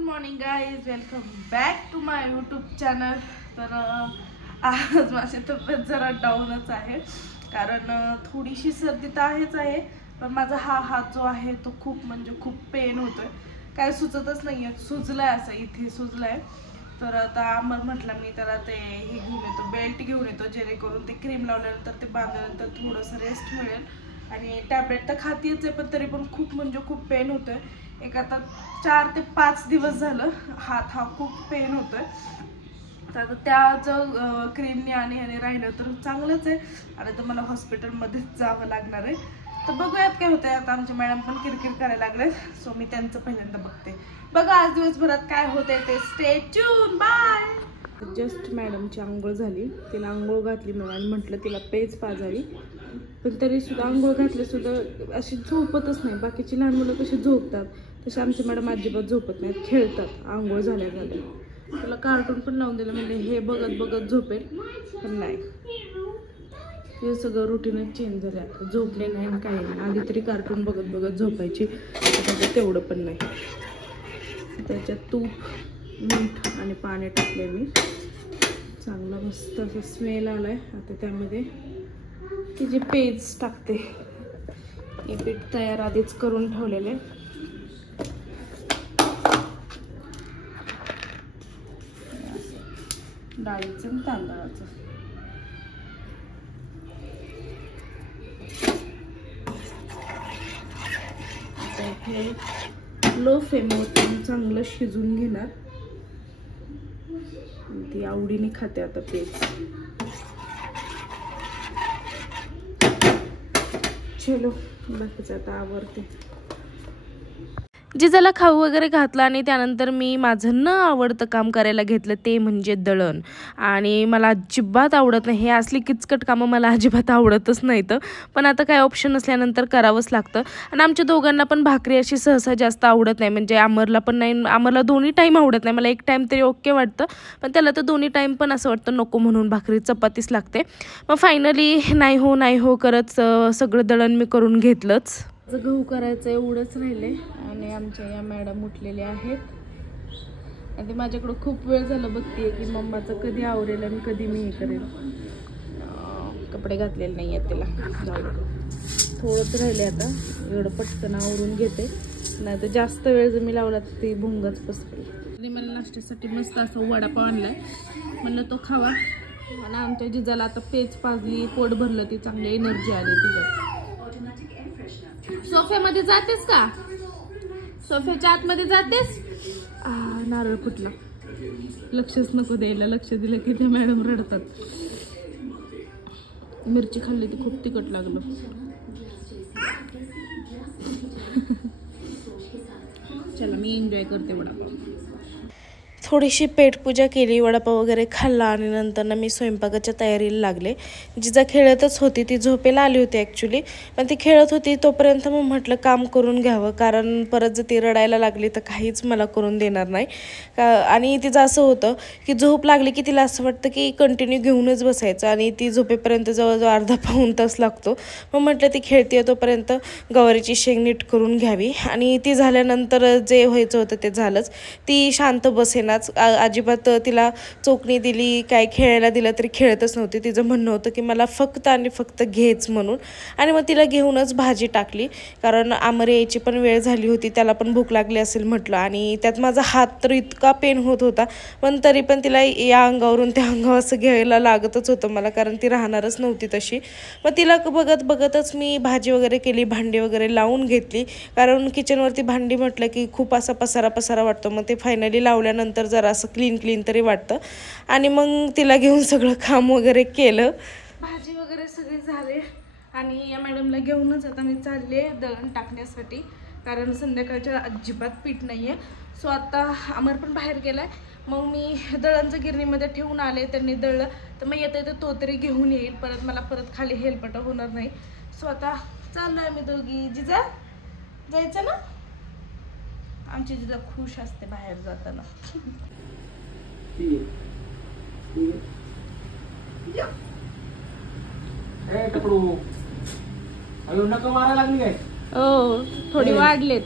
Morning guys, welcome back to my YouTube channel. तर आज माझी तब्येत जरा डाऊनच आहे, कारण थोडीशी सर्दी तर आहेच आहे, पण माझा हा हात जो आहे तो खूप म्हणजे खूप पेन होतोय. काय सुचतच नाही आहे, सुजलाय असं इथे सुजलाय. तर आता अमर म्हटलं मी त्याला ते हे घेऊन येतो, बेल्ट घेऊन येतो, जेणेकरून ते क्रीम लावल्यानंतर ते बांधल्यानंतर थोडंसं रेस्ट मिळेल. आणि टॅबलेट तर खातीच आहे, पण तरी पण खूप म्हणजे खूप पेन होतोय. एक आता 4 ते 5 दिवस झालं हात हा खूप पेन होतोय. तर आता त्याचं क्रीमने आणि ह्याने राहिलं तर चांगलंच आहे, आणि तर मला हॉस्पिटलमध्येच जावं लागणार आहे. तर बघूयात काय होतंय. आता आमचे मॅडम पण किरकिर करायला लागले, सो मी त्यांचं पहिल्यांदा बघते. बघा आज दिवसभरात काय होतंय ते. Stay tune, bye. जस्ट मॅडमची आंघोळ झाली, तिला आंघोळ घातली मग, आणि म्हटलं तिला पेज पाजावी, पण तरी सुद्धा आंघोळ घातले सुद्धा अशी झोपतच नाही. बाकीची लहान मुलं कशी झोपतात तसे आमची मॅडम अजिबात झोपत नाहीत, खेळतात आंघोळ झाल्या झाल्या. तुला कार्टून पण लावून दिलं म्हणजे हे बघत बघत झोपेल, पण नाही. हे सगळं रुटीनच चेंज झालं. आता झोपले नाही काही नाही. आधी तरी कार्टून बघत बघत झोपायची, आता तेवढं पण नाही. त्याच्यात तूप, मीठ आणि पाणी टाकले मी. चांगला मस्त असं स्मेल आलाय. आता त्यामध्ये तिचे पेज टाकते. हे पीठ तयार आधीच करून ठेवलेले. डाळीचं आणि तांदळाचं. हे लो फ्लेमवर चांगलं शिजून घेणार. ती आवडीने खाते आता पेज. चलो बाकीचं आता आवडते. जिजाला खाऊ वगैरे घातला आणि त्यानंतर मी माझं न आवडतं काम करायला घेतलं, ते म्हणजे दळण. आणि मला अजिबात आवडत नाही, हे असली किचकट कामं मला अजिबात आवडतच नाहीत, पण आता काय ऑप्शन नसल्यानंतर करावंच लागतं. आणि आमच्या दोघांना पण भाकरी अशी सहसा जास्त आवडत नाही, म्हणजे अमरला पण नाही, अमरला दोन्ही टाईम आवडत नाही. मला एक टाईम तरी ओके वाटतं, पण त्याला तर दोन्ही टाईम पण असं वाटतं नको, म्हणून भाकरी चपातीच लागते. मग फायनली नाही हो करत सगळं दळण मी करून घेतलंच. गहू करायचं एवढंच राहिले, आणि आमच्या या मॅडम उठलेल्या आहेत, आणि ते माझ्याकडं खूप वेळ झालं बघते की मम्माचं कधी आवरेल आणि कधी मी हे करेल. कपडे घातलेले नाही आहेत तिला, जाऊ थोडंच राहिले. आता एवढं पटकन आवरून घेते, नाही तर जास्त वेळ जर मी लावला तर ती भुंगच पसरेल. मला नाश्त्यासाठी मस्त असं वडापाव आणलाय, म्हणलं तो खावा. आणि आमच्या जिजाला आता पेज पाजली, पोट भरलं, ती चांगली एनर्जी आली तिच्यात. सोफ्यामध्ये जातेस का? सोफ्याच्या आतमध्ये जातेस? नारळ फुटला. लक्षच नको द्यायला, लक्ष दिलं की त्या मॅडम रडतात. मिरची खाल्ली ती खूप तिखट लागलं. चला मी एन्जॉय करते वडापाव. थोडीशी पेटपूजा केली, वडापाव वगैरे खाल्ला, आणि नंतर ना मी स्वयंपाकाच्या तयारीला लागले. जिजा खेळतच होती, ती झोपेला आली होती ॲक्च्युली, पण ती खेळत होती तोपर्यंत मग म्हटलं काम करून घ्यावं, कारण परत जर ती रडायला लागली तर काहीच मला करून देणार नाही. आणि तिचं असं होतं की झोप लागली की तिला असं वाटतं की कंटिन्यू घेऊनच बसायचं, आणि ती झोपेपर्यंत जवळजवळ अर्धा पाऊण तास लागतो. मग म्हटलं ती खेळते तोपर्यंत गवारीची शेंग नीट करून घ्यावी. आणि ती झाल्यानंतर जे व्हायचं होतं ते झालंच. ती शांत बसेना, अजिबात तिला चोकणी दिली, काय खेळायला दिलं तरी खेळतच नव्हती. तिचं म्हणणं होतं की मला फक्त आणि फक्त घेच म्हणून. आणि मग तिला घेऊनच भाजी टाकली, कारण आमर यायची पण वेळ झाली होती, त्याला पण भूक लागली असेल म्हटलं. आणि त्यात माझा हात तर इतका पेन होत होता, पण तरी पण तिला या अंगावरून त्या अंगावर असं घ्यायला लागतच होतं मला, कारण ती राहणारच नव्हती तशी. मग तिला बघत बघतच मी भाजी वगैरे केली, भांडी वगैरे लावून घेतली, कारण किचनवरती भांडी म्हटलं की खूप असा पसारा वाटतो. मग ते फायनली लावल्यानंतर जरा असं क्लीन तरी वाटतं. आणि मग तिला घेऊन सगळं काम वगैरे केलं, भाजी वगैरे सगळे झाले. आणि या मॅडमला घेऊनच आता मी चालले दळण टाकण्यासाठी, कारण संध्याकाळच्या अजिबात पीठ नाही आहे. सो आता अमर पण बाहेर गेलाय, मग मी दळणचं गिरणीमध्ये ठेवून आले. त्यांनी दळलं तर मग येतं तर तो तरी घेऊन येईल, परत मला खाली हेलपट होणार नाही. सो आता चाललोय आम्ही दोघी. जिजा जायचं ना? आमची जिजा खुश असते बाहेर जाताना. मारायला लागली काय? हो, थोडी वाढलेत.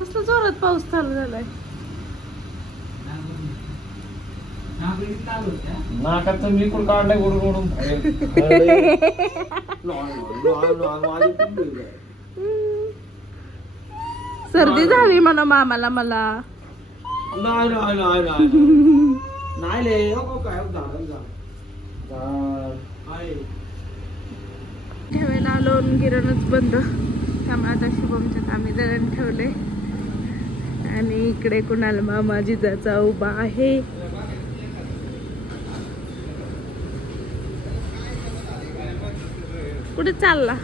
कसला जोरात पाऊस चालू झालाय. नाकाचं मी पण काढलाय ओढून ओढून. सर्दी झाली म्हणा मामाला मला. नाही ठेवायला आलो गिरणच बंद, त्यामुळे आता शुभमच्यात आम्ही दळण ठेवले आणि इकडे कुणाल मामा जिजाचा उभा आहे. कुठे चालला?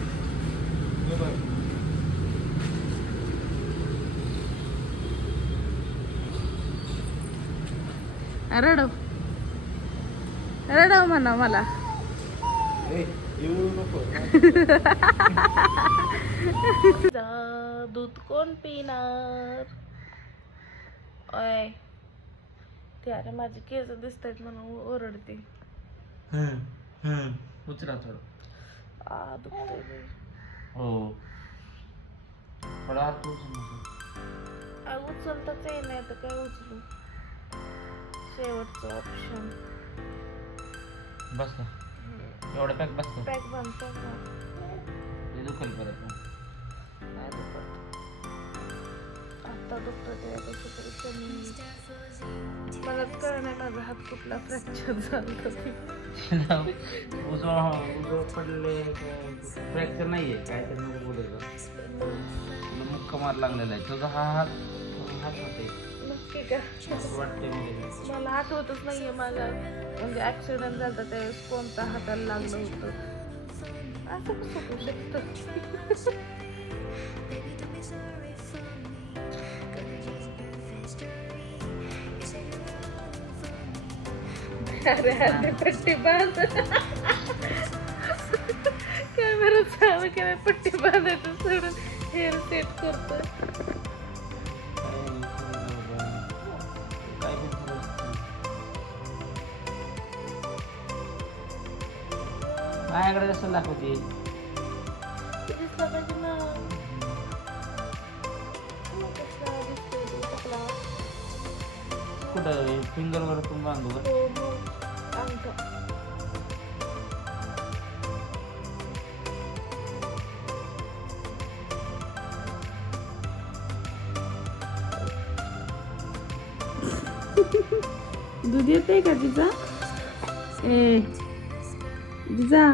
रडव रडव म्हणा मला. दूध कोण पिणार? ओय ते अरे माझे केस दिसत आहेत म्हणून ओरडते. उचला थोडं. दुखतंय. हो थोडा उचलताच येईना तर काय उचलू. शेवटचं ऑप्शन. बस ना एवढं पॅक बस. पॅक बांधतो ना. हे दुखल परत. नाही दुखत आता दुखतं त्यापेक्षा तरी कमी. मला कळ नाही माझा हात कुठला फ्रॅक्चर झाला. उजवा पडले फ्रॅक्चर नाहीये काय तरी नको बोलायचं. तुला मुक्का मार लागलेला आहे तुझा. हा हात हात होते नक्की का? वाटते मला आठवतच नाहीये माझा म्हणजे ऍक्सिडेंट झाला त्यावेळेस कोणत्या हाताला लागलं होतं. असं कसं होऊ शकतं? अरे हात पट्टी बांध. कॅमेरा चालू केला पट्टी बांधायचं सोडून हेअर सेट करतोय. माझ्याकडे कसं दाखवते दिसला पाहिजे ना. कुठं फिंगर वर पण बांधू का? हो मग अंगठा. दूध येते का तिचा? ए जिजा.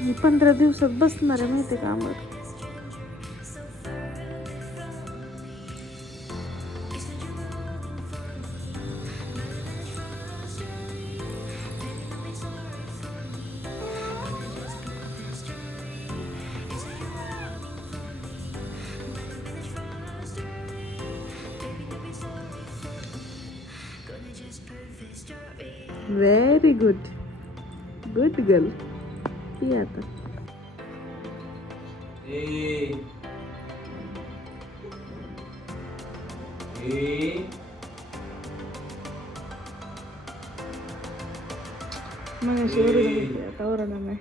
मी 15 दिवसात बसणार आहे माहिती का आम्हाला. Very good good girl. ती आता मग आता ओरडा नाही.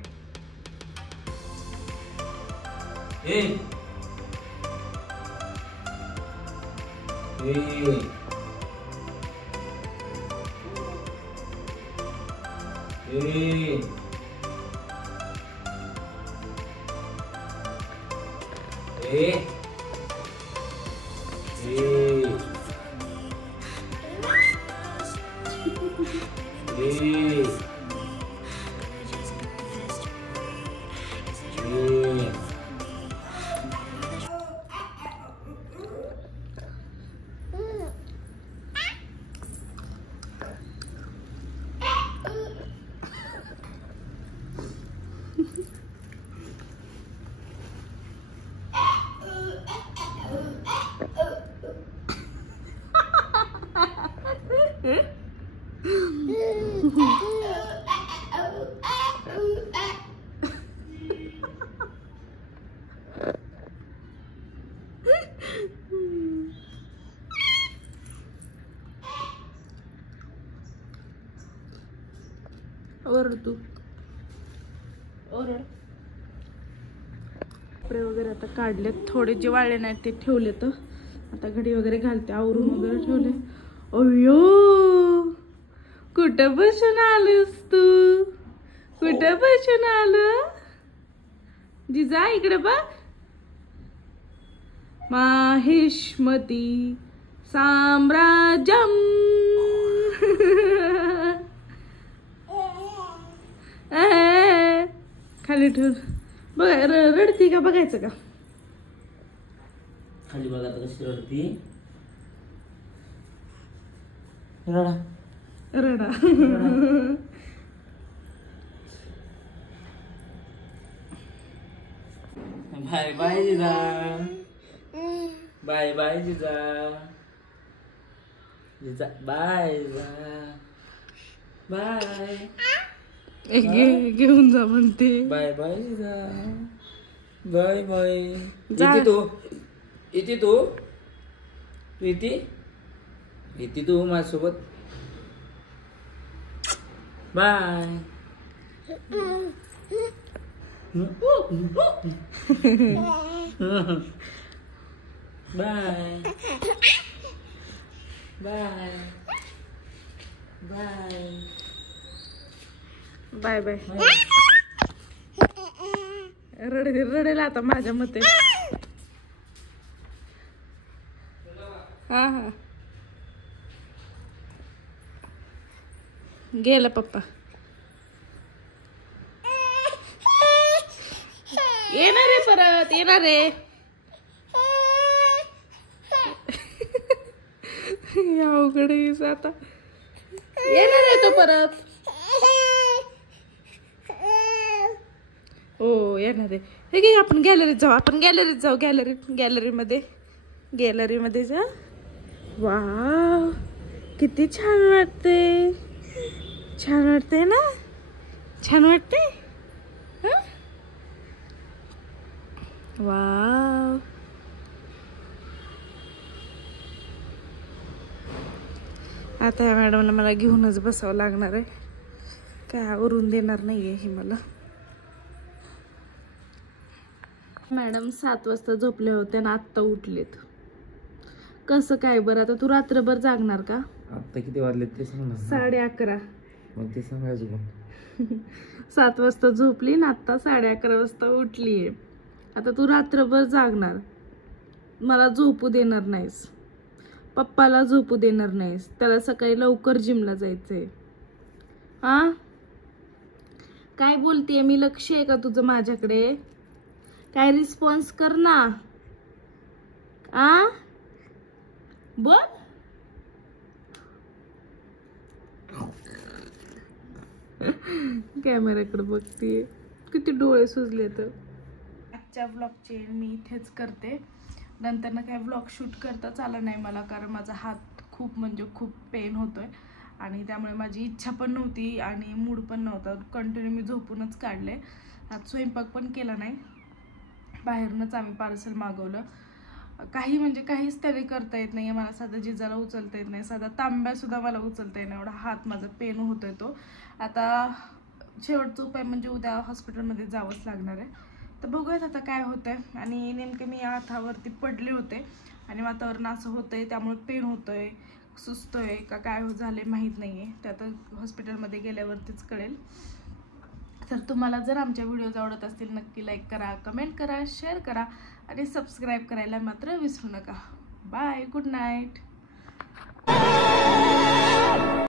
ओरड तू, ओरड. कपडे वगैरे आता काढलेत, थोडे जे वाळले नाहीत ते ठेवले. तर आता घडी वगैरे घालते, आवरून वगैरे ठेवले. अयो, कुठं बसून आलीस तू? कुठं बसून आलं? जिजा इकडे बघ. माहेशमती साम्राज्यम. खाली ठेवून बघ, रडती का बघायचं का? खाली बघा आता कशी रडती. रडा रडा. बाय बाय जिजा. बाय बाय जिजा. जिजा बाय जिजा. बाय. घेऊन जा म्हणते. बाय बाय जिजा. Bye bye. जा. इथे तू, इथे तू, तू इथे, इथे तू माझ्यासोबत. Bye. Bye bye bye bye bye. रडेल आता माझ्या मते. हा हा, गेला पप्पा. येणार आहे परत, येणार आहे. अवघड आता येणार आहे तो परत. हो येणार आहे. हे घे, आपण गॅलरीत जाऊ, आपण गॅलरीत जाऊ. गॅलरीमध्ये जा. वाव, किती छान वाटते. छान वाटते ना? छान वाटते. वाव, आता या मॅडमला मला घेऊनच बसावं लागणार आहे. काय आवरून देणार नाहीये ही मला. मॅडम 7 वाजता झोपले होते आणि आत्ता उठलेत. कसं काय बरं? आता तू रात्रभर जागणार का? आता किती वाजले ते सांग ना. 11:30. मग ते सांगायचं. 7 वाजता झोपली ना, आता 11:30 वाजता उठलीये. आता तू रात्रभर जागणार, मला झोपू देणार नाहीस, पप्पाला झोपू देणार नाहीस. त्याला सकाळी लवकर जिमला जायचंय. हा, काय बोलतेय मी? लक्ष आहे का तुझं माझ्याकडे? काय रिस्पॉन्स कर ना. आ बोल. कॅमेराकडे बघतीये, किती डोळे सुजले. तर आजच्या ब्लॉगचे मी इथेच करते. नंतर ना काय ब्लॉग शूट करताच आला नाही मला, कारण माझा हात खूप म्हणजे खूप पेन होतोय आणि त्यामुळे माझी इच्छा पण नव्हती आणि मूड पण नव्हता. कंटिन्यू मी झोपूनच काढले. आज स्वयंपाक पण केला नाही, बाहेरूनच आम्ही पार्सल मागवलं. काही म्हणजे काहीच त्याने करता येत नाही. मला साधा जिजाला उचलता येत नाही, साधा तांब्यासुद्धा मला उचलता येत नाही, एवढा हात माझा पेन होतोय. तो आता शेवटचा उपाय म्हणजे उद्या हॉस्पिटलमध्ये जावंच लागणार आहे. तर बघूयात आता काय होतंय. आणि नेमकं मी हातावरती पडले होते आणि वातावरण असं होतंय, त्यामुळे पेन होतोय, सुस्तोय का काय झालंय माहीत नाही आहे. ते आता हॉस्पिटलमध्ये गेल्यावरतीच कळेल. तर तुम्हाला जर आमच्या व्हिडिओज आवडत असतील नक्की लाईक करा, कमेंट करा, शेअर करा आणि सबस्क्राईब करायला मात्र विसरू नका. Bye, good night.